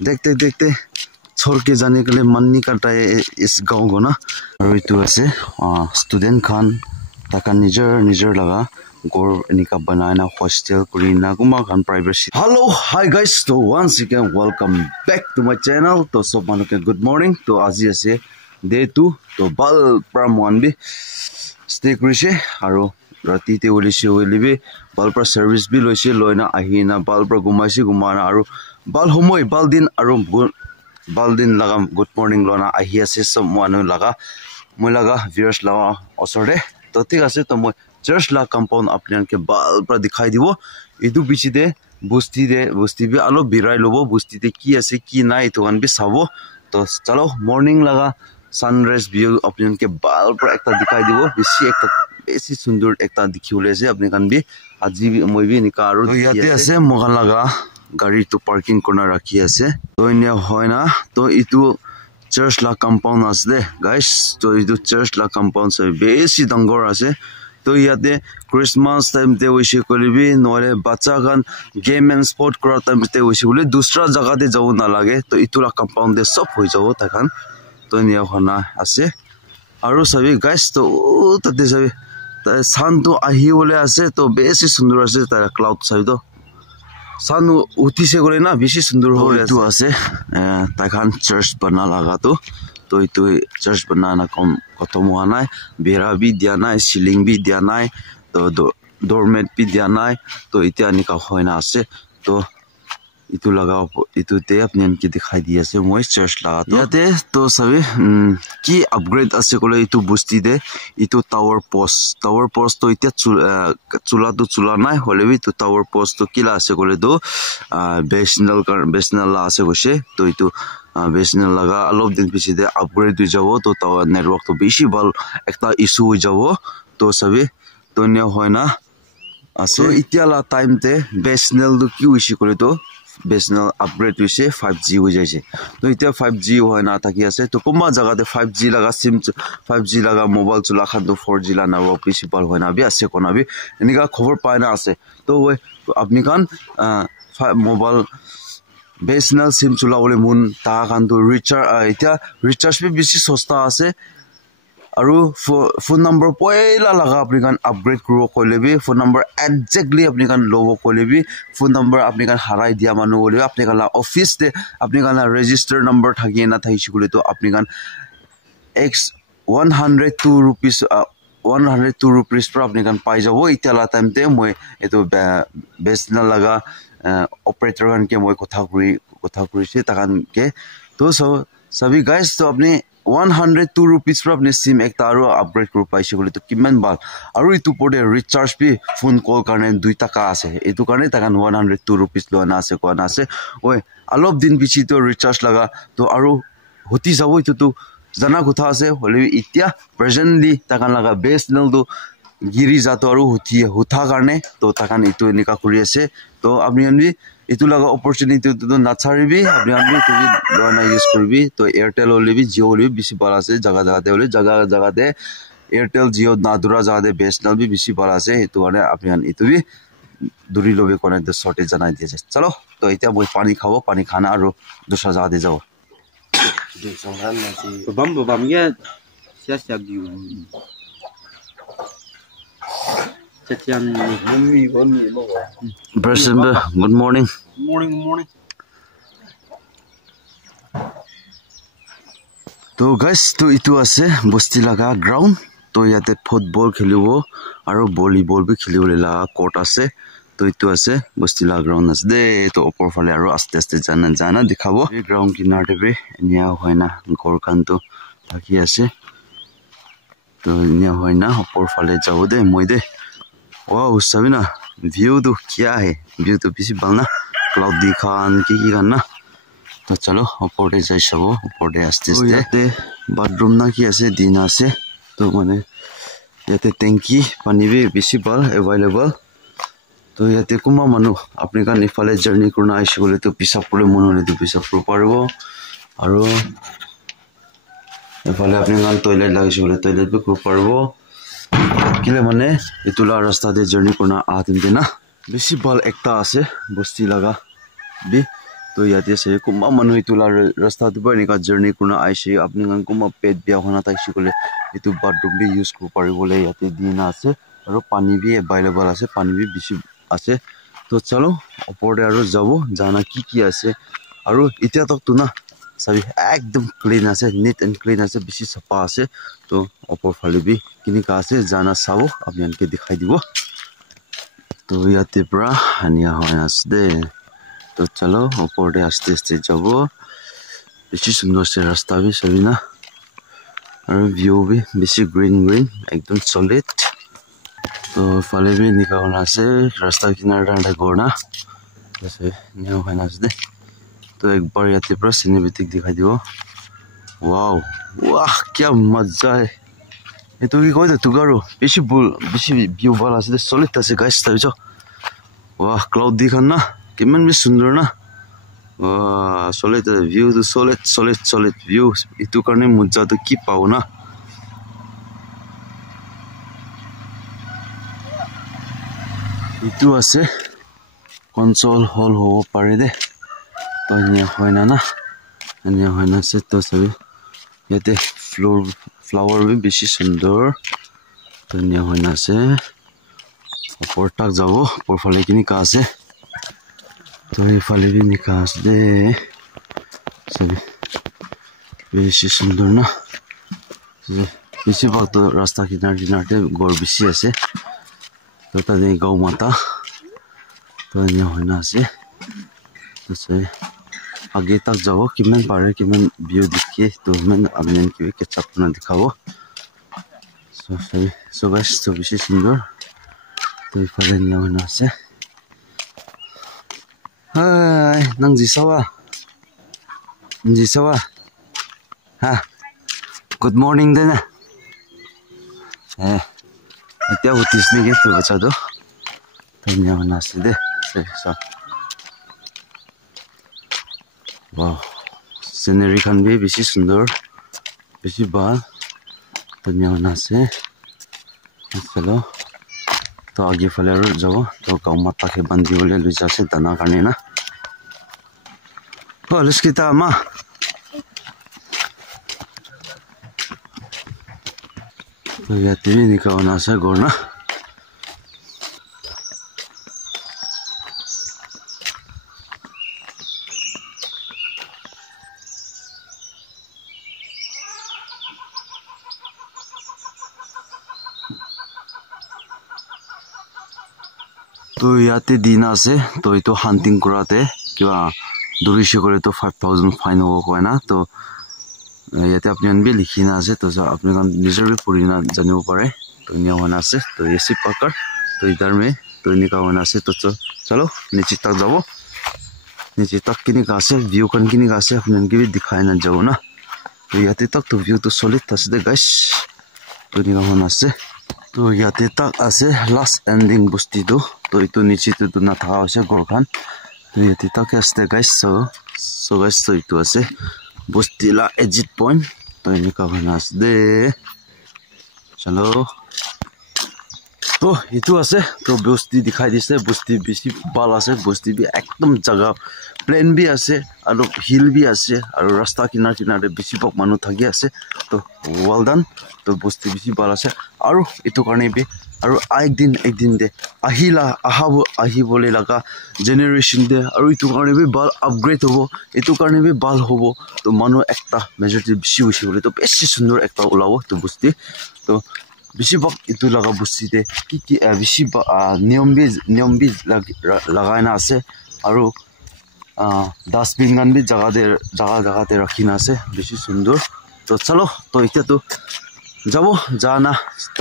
देखते देखते छोड़ के जाने के लिए मन नहीं करता है इस गांव को ना और इतु ऐसे स्टूडेंट खान ताका निजर लगा गोर निका बनाना हॉस्टल कुरीना गुमा खान प्राइवेट हेलो हाय गाइस तो once again welcome back to my channel तो सब मानो के गुड मॉर्निंग तो आज ऐसे डे 2 तो बाल प्राम वन भी स्टे करिसे আৰু ৰাতিতে ওলিবি বালপ্ৰা সাৰ্ভিস বি লৈছে লয়না আহিনা বালপ্ৰা গুমাইছে গুমানা আৰু বাল সময় বাল দিন আৰু বাল দিন লাগা গুড মৰ্নিং লনা আহি আছে সব মানুহ লাগা মই লাগা ভিউয়াৰ্স লাগা অসৰে তো ঠিক আছে তো মই চাৰ্চ লা কম্পাউণ্ড আপোনালোকে বালপ্ৰা দেখাই দিব ইটো বিচিতে বস্তি বি অলপ বিৰাই লব বস্তিতে কি আছে কি নাই তো আন বি চাব তো চলো মৰ্নিং লাগা सनराइज व्यू अपन के बाल पर एक दिखाई दिवो बेसी सुंदर एक दिखिबले जे अपने कान भी আজি মই भी निकारो तो याते আছে मोगन लगा गाड़ी तो पार्किंग करना रखी আছে तो इने হয় না तो इतु चर्च ला कंपाउंड আছে गाइस तो इतु चर्च ला कंपाउंड से बेसी डंगर আছে तो याते क्रिसमस टाइम ते होइसे कलिबि नले बच्चा गान गेम एंड स्पोर्ट करा टाइम ते होइसे बोले दूसरा जगह दे जाव ना लागे तो इतु ला कंपाउंड दे सब हो जाव तखान तो निया होना আছে আৰু সবি গাইস তো ততে সবি সান তো আহি বলে আছে তো বেশি সুন্দর আছে তার ক্লাউড সাইড তো সান উঠিছে গলে না বেশি সুন্দর হলে আছে তাখান চার্চ বনা লাগা তো ইতো চার্চ বনানা কম কত মোয়া নাই বেরা বি দিয়া নাই সিলিং বি দিয়া নাই তো ডোরমেট বি দিয়া নাই তো ইতিয়া নিকা হয় না আছে তো इतु लगाओ इतु ते अपने इनके दिखाई दिया से मोय चर्च लगा तो याते तो सभी की अपग्रेड असे कोले इतु बुस्ती दे इतु टावर पोस्ट तो इते चुला नाय होले भी तो टावर पोस्ट तो किला असे कोले तो बेसनल ला असे गोसे तो इतु बेसनल लगा अलग दिन पीछे दे अपग्रेड हो जावो तो टावर नेटवर्क तो बेसी बल एकता इशू हो जावो तो सभी तो ने होय ना असो इतियाला टाइम ते बेसनल दु की उसी कोले तो बेसनल अपग्रेड हुई 5G हो जाए तो इतना 5G हुआ ना था कि ऐसे तो कुम्मा जगह दे 5G लगा सिम 5G लगा मोबाइल चला खान तो 4G लाना वो प्रिंसिपल हुआ ना भी ऐसे को ना भी इनका खबर पाए ना ऐसे तो वो अपनी कान मोबाइल बेसनल सिम चला वाले मुन ता खान तो रिचार्ज भी बेसी सस्ता आसे আৰু फोन नंबर पहिला लगा अपनी कान अपग्रेड करो कोले भी फोन नंबर एक्जेक्टली अपनी कान लोगो कोले भी फोन नंबर अपनी कान हराई दिया मानो बोले अपने कान ऑफिस दे अपनी कान रजिस्टर नंबर थाकिए ना था इशू कोले तो अपनी कान x 102 रुपीस पर अपनी कान पाई जाओ इतला टाइम ते মই এটো बेसनल लगा ऑपरेटर कान के মই কথা কৰিছে তাকান के तो सभी गाइस तो अपने 102 रुपीस पर अपने सिम एक तारो अपग्रेड कर पाइसे बोले तो किमान बाल और इतु पड़े रिचार्ज भी फोन कॉल करने 2 टका আছে এটু কারণে তাকান 102 रुपीस লোনা আছে কোনা আছে ওই অলপ দিন পিছি তো রিচার্জ লাগা তো আৰু হতি যাব ইতু তো জানা কথা আছে হলে ইতিয়া প্ৰেজেন্টলি তাকান লাগা বেসনল তো গিৰি যাতো আৰু হুথা কাৰণে তো তাকান ইতু নিকা কৰি আছে তো আপনি আমি इतु लगा अपॉर्चुनिटी तो नाचारिबी अपने आदमी तो लोना यूज करबी तो एयरटेल होले भी जियो होले बेसी बाला से जगह दे होले जगह दे एयरटेल जियो नादुरा जगह दे बेसनल भी बेसी बाला से तो माने अपने इतु भी दूरी लोबे कोने तो शॉर्टेज जनाई दिए चलो तो इतना মই पानी खाओ पानी खाना और दूसरा जगह दे जाओ बम ये क्या दियो गुड मॉर्निंग तो गाइस तो इतु আছে বস্তি লাগা গ্রাউন্ড তো ইয়াতে ফুটবল খেলিব আৰু ভলিবল বি খেলিবলৈ লাগা কোর্ট আছে তো ইতু আছে বস্তি লাগা গ্রাউন্ড আছে দে তো ওপৰ ফালে আৰু আস্তে আস্তে জানা দেখাব এই গ্ৰাউন্ড কিনাৰতে বি নিয়া হয় না ঘৰ কানটো থাকি আছে তো নিয়া হয় না ওপৰ ফালে যাব দে মই দে वाह सभी ना व्यू तो क्या है व्यू तो किसी बालना क्लाउडी खान की करना तो चलो ऊपर जाए सब ऊपर आस्ते आस्ते बाथरूम ना की ऐसे दिन से तो माने याते टैंकी पानी भी बेसी बाल अवेलेबल तो याते कुमा मानु अपने का निफाले जर्नी करना आइसे बोले तो पिसा पड़े मन होले तो पिसा पड़ पारबो আৰু এফালে अपने का टॉयलेट लागिसे बोले टॉयलेट भी कर पारबो किले माने इतुला रास्ता दे जर्नी करना आतिन देना बेसी बाल एकता আছে बस्ती लगा भी तो याते से कुम्बा मनु इतुला रास्ता तो पर निका जर्नी कुना आइसे अपने गन कुम्बा पेट बिया होना ताइसी कोले इतु बाथरूम भी यूज को पारि बोले याते दिना आसे और पानी भी अवेलेबल आसे पानी भी बिसी आसे तो चलो ऊपर आरो जाबो जाना की आसे और इতিয়া तक तो ना सभी एकदम क्लीन आसे नीट एंड क्लीन आसे बिसी सफा आसे तो ऊपर फाले भी किनि का आसे जाना साबो आपन के दिखाई दिबो तो याते पुरा हानिया होय आसे तो चलो ऊपर दे आस्ते आस्ते जाबो बिसी सुंदर से रास्ता भी सभी ना और व्यू भी बिसी ग्रीन एकदम सॉलिड तो फाले भी निकालना से रास्ता किनारे डांडा गोना जैसे न्यू होना से तो एक बार याते पर सिनेमैटिक दिखाई दियो वाओ वाह क्या मजा है ये तो की कोई तो गारो बिसी व्यू वाला से सॉलिड से गाइस तबिजो वाह क्लाउड दिखन ना किमन भी सुंदर ना वाह सॉलिड व्यू तो सॉलिड व्यू इतु करने मजा तो की पाओ ना इतु आसे कंसोल हॉल हो पारे दे तो अन्य होना से तो सभी याते फ्लावर भी बेसी सुंदर तो अन्य होना से ऊपर तक जाओ ऊपर फाले किनि का आसे तो ये फाले भी निकास दे सभी बेसी सुंदर ना बेसी भाग तो रास्ता किनारे गोर बेसी आसे तो तदे गौ माता तो अन्य होना से तो से आगे तक जाओ किमन पारे किमन व्यू दिखे तो मैं आपने की कैचअप ना दिखाओ सो गाइस तो बेसी सुंदर तो इफाले अन्य होना से हाय नंग जिसावा हा गुड मॉर्निंग देना इतना होतीस नहीं के तो बचा दो तो अन्य होना से दे सही वाह सीनरी खान भी बेसी सुंदर बेसी बाल तो अन्य होना से चलो तो आगे फले जाओ तो गाँव माता के बंदी बोले लुजा से दाना करने ना हो लुस्किता माँ तो याते भी निकालना से गोरना तो याते दिना से तो ये तो हंटिंग कराते क्या दूरी से करे तो 5000 फाइन हो कोई ना तो याते अपने भी लिखी ना से तो अपने का निजर भी पूरी ना जाने को पड़े तो निया होना से तो ये सिर्फ पकड़ तो इधर में तो निका होना से तो चलो नीचे तक जाओ नीचे तक किनी का से व्यू कन किनी का से अपने भी दिखाई ना जाओ ना तो याते तक तो व्यू तो सॉलिड था से गाइस तो निका होना से तो याते तक आसे लास्ट एंडिंग बुस्ती तो इतो नीचे तो ना था आसे गोरखान तो याते तक आसे गाइस सो गाइस तो इतो आसे बुस्ती ला एजिट पॉइंट तो इनका बनास दे चलो तो इतो आसे तो बुस्ती दिखाई दिसे बुस्ती बेसी बाल आसे बुस्ती भी एकदम जगह प्लेन भी आसे और हिल भी आसे और रास्ता किनारे बेसी बक मानु थाकी आसे तो वेल डन तो बुस्ती बेसी बाल आसे और इतो करने भी और एक दिन दे आही बोले लगा जेनेरेशन दे और इतो करने भी बाल अपग्रेड होबो इतो करने भी बाल होबो तो मानु एकता मेजॉरिटी बेसी बोले तो बेसी सुंदर एकता उलाबो तो बुस्ती तो बेसी बक इतो लगा बुस्ती दे कि बेसी नियम भी लगाय ना आसे और डस्टबिन गन भी जगह दे रखी ना से बेसी सुंदर तो चलो तो इतना तो जाबो जाना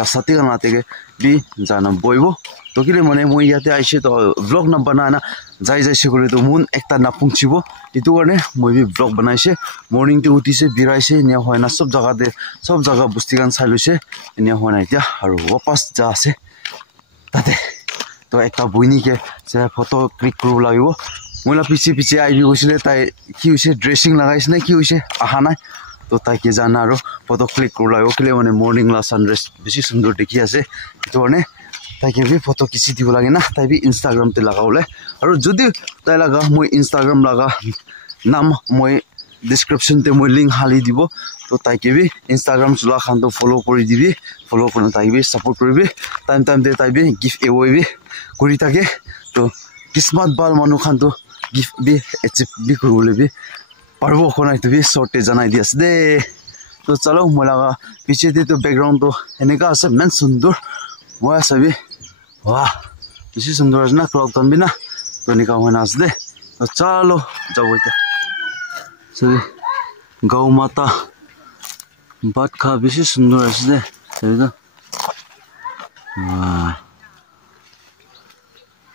साथी नाते के भी जाना बोइबो तो किले मने मैं याते आइसे तो व्लॉग ना बनाना जाइसे करे तो मुन एकता ना पुंचिबो इतु करने मैं भी व्लॉग बनाइसे मॉर्निंग ते उठिसे बिराइसे निया होयना सब जगह बुस्तिगान साइलुसे निया होयना इতিয়া और वापस जासे ताते तो एकता बुइनी के से फोटो क्लिक करू लागिबो मोला पीछे आइबि गइसले ताइ कि होइसे ड्रेसिंग लगाइस ना कि होइसे आहा ना तो ताइ के जाना और फोटो क्लिक करू लागिबो किले माने मॉर्निंग ला सनराइज बेसी सुंदर देखि आसे तो माने তাইকে বি ফটো কিছি দিব লাগে না তাই বি ইনষ্টাগ্ৰাম তে লাগাওলে আৰু যদি তাই লাগা মই ইনষ্টাগ্ৰাম লাগা নাম মই description te moi link hali dibo to taike bi Instagram chula khan to follow kori dibi follow korna taike bi support koribi time te tai bi gift away bi kori take to kismat bal manu khan to gift bi achieve bi korole bi parbo khonai to bi short te janai dias de to chalo molaga piche te to background to eneka ase men sundur moya sabi wah bishi sundur asna cloud kan bina to nika hona asde to chalo jabo ite सभी गौ माता बात खा बेसी सुंदर आछे सभी तो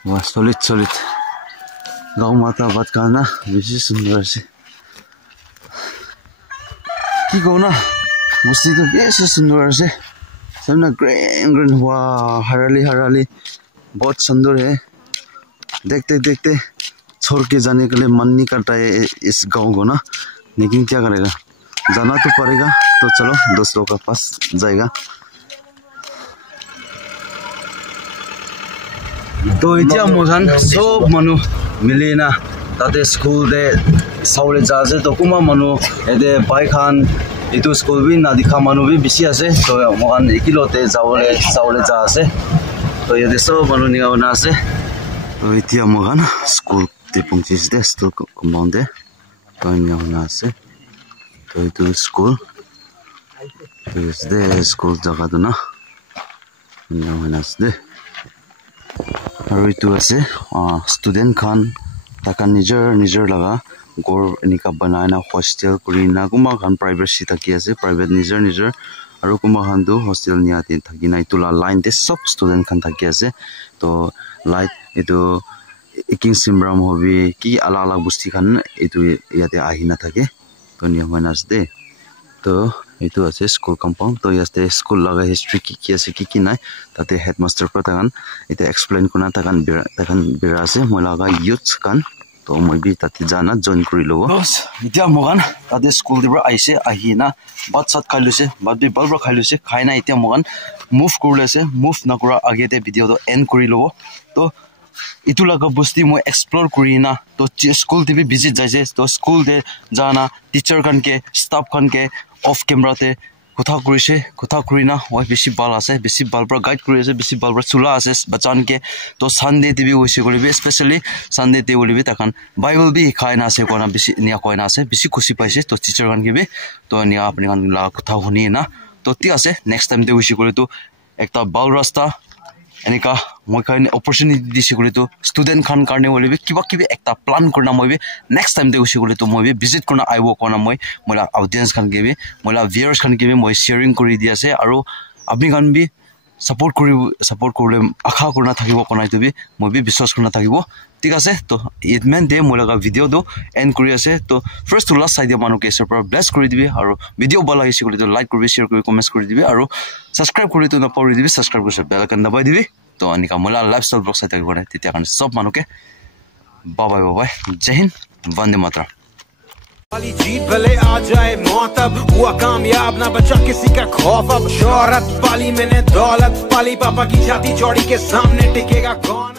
वाह सॉलिड गौ माता बात खाना बेसी सुंदर आछे की कहूं ना मस्ती तो बेसी सुंदर आछे सब ना ग्रीन वाह हरियाली बहुत सुंदर है देखते छोड़ के जाने के लिए मन नहीं करता है इस गांव को ना लेकिन क्या करेगा जाना तो पड़ेगा तो चलो दोस्तों का पास जाएगा तो इतना मोहन सब मनु मिली ना ताते स्कूल दे सावले जासे तो कुमा मनु एदे बाइक खान इतु स्कूल भी ना दिखा मनु भी बिसी आसे तो मोहन एकिलोते सावले जासे तो ये सब मनु निगावना आसे तो इतना मोहन स्कूल ते पुंगचिस दे स्कूल compound दे तो यहाँ ना से तो इतु स्कूल तो इस दे स्कूल जगह तो ना यहाँ ना से और इतु ऐसे student खान ताकन निजर लगा गोर निका बनाए ना hostel कुरी ना कुमा खान private सीता किया से private निजर और कुमा खान तो hostel नहीं आती थकी ना इतु ला line दे सब student खान थकी ऐसे तो light इतु एकिंग सिमराम होबी की अलग बुस्ती खान इतु याते आही ना থাকে तो नियम होना दे तो इतु আছে स्कूल कंपाउंड तो याते स्कूल लगा हिस्ट्री की আছে की নাই তাতে হেডমাস্টার প্রতাগান এটা এক্সপ্লেইন কোনা তাকান বিরা আছে মই লাগা ইউথ কান তো মই বি তাতে জানা জয়েন কৰি লব বস ইতিয়া মগান তাতে স্কুল দিবra আইছে আহি না বাত সাত খাইলছে বাত বি বালবra খাইলছে খাই না ইতিয়া মগান মুভ কৰিলেছে মুভ নকৰা আগেতে ভিডিও তো এন্ড কৰি লব তো इतु लगा बुस्ती मैं एक्सप्लोर करी ना तो स्कूल ते भी विजिट जाइसे तो स्कूल दे जाना teacher Khan K staff Khan K of camera ते कथा करी ना वह बेसी बाल आसे बेसी बाल पर गाइड करी आसे बेसी बाल पर चुला आसे बचान के तो संडे ते भी होइसे करिबे स्पेशली संडे ते बोलिबे तखन बाइबल भी खाय ना से कोना बेसी निया कोय ना से बेसी खुशी पाइसे तो टीचर खान के भी तो निया अपने खान ला कथा हुनी ना तो ती आसे नेक्स्ट टाइम ते होइसे करि तो एकटा बाल रास्ता এনেকা মই কারণে অপরচুনিটি দিছি কলি তো স্টুডেন্ট খান কারণে বলিবি কিবা কিবি একটা প্ল্যান করনা মই নেক্সট টাইম দে উছি কলি তো মই ভিজিট করনা আইব কোনা মই মোলা অডিয়েন্স খান গেবি মোলা ভিউয়ার্স খান গেবি মই শেয়ারিং কৰি দি আছে আৰু আপনি খান বি সাপোর্ট করলে আশা করনা থাকিব কোনাই তো বি মই বিশ্বাস করনা থাকিব ঠিক আছে তো ইটমেন দে মই লাগা ভিডিও দো এন্ড কৰি আছে তো ফাৰ্স্ট টু লাস্ট সাইডে মানুকে এসৰ পৰা ব্লেস কৰি দিবি আৰু ভিডিও ভাল লাগিছে কলি তো লাইক কৰিবি শেয়াৰ কৰিবি কমেন্টস কৰি দিবি আৰু সাবস্ক্ৰাইব কৰি তো নপৰি দিবি সাবস্ক্ৰাইব কৰি বেল আইকন দবাই দিবি तो अनिका मोला लाइफस्टाइल ब्लॉग साइट करे तितिया कारण सब मानुके बाय जय हिंद वंदे मातरम वाली जीत भले आ जाए मौत अब हुआ कामयाब ना बचा किसी का खौफ अब शोहरत पाली मैंने दौलत पाली पापा की छाती चौड़ी के सामने टिकेगा कौन।